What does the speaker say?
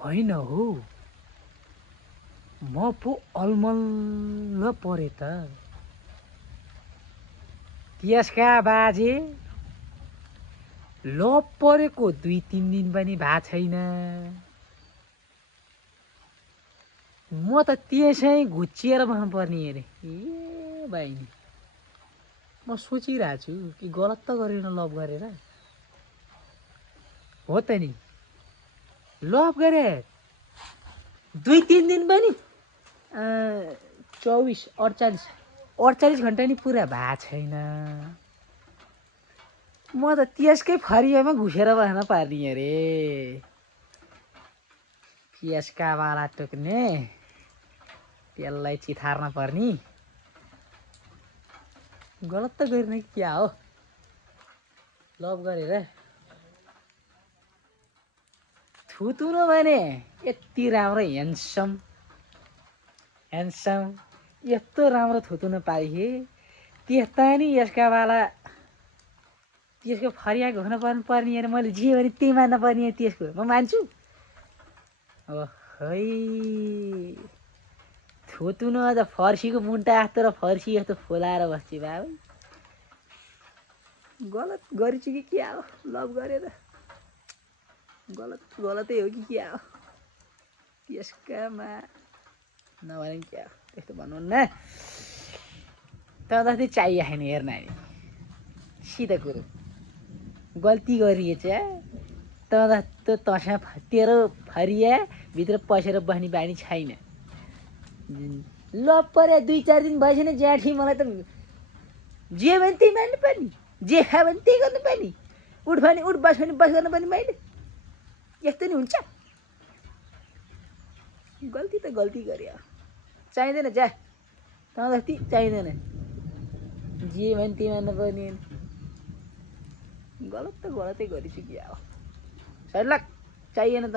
होइन हो, म पो अलमल्ल परे त। त्यसका बाजे लप परेको 2-3 दिन पनि भएको छैन। म त त्यसै घुच्चिएर बस्नुपर्ने अरे। ए बहिनी, म सोचिरहेको छु कि गलत त गरेन लभ गरेर। हो त नि, लभ गरे 2-3 दिन पनि 48 घन्टा नि पुरा भएको छैन। म त त्यसकै फरियामा घुसेर बस्न पर्ने अरे। त्यसका बाला टोक्ने, त्यसलाई चिथार्न पर्ने। गलत त गरिन कि क्या हो लभ गरेर। थुतुनो भने यति राम्रो ह्यान्डसम यस्तो राम्रो थुतुनो पाइहे, त्यस्ता नि यसका बाला त्यसको फरिया घुस्न पर्ने अरे। मैले जे भने त्यही मान्न पर्ने अरे त्यसको। म मान्छु। ओहै, थुतुनो अझ फर्सीको मुन्टा जस्तो र फर्सी जस्तो फुलाएर बस्छु बाबु। गलत गरिछु कि क्या हो लभ गरेर। गलतै हो कि क्या हो। त्यसकामा नभने क्या हो, त्यस्तो भन्नुहुन्न। त जस्तै चाहिएको छैन हेर्न नि, सिधा कुरो। गल्ती गरिएछ त तसँग तेरो फरिया भित्र पसेर बस्ने बानी छैन। लभ परे 2-4 दिन भएछैन ज्याठी, मलाई त जे भने त्यही मान्नु पर्ने, जे खा भने त्यही गर्नु पर्ने, उठ भने उठ, बस भने बस गर्नु पर्ने मैले। यस्तो नि हुन्छ। गल्ती त गल्ती गरे, चाहिँदैन जा, त जति चाहिँदैन। जे भने त्यही मान्नु पर्ने। गलत त गलतै गरिछु क्या हो। सैलाक चाहिएन त।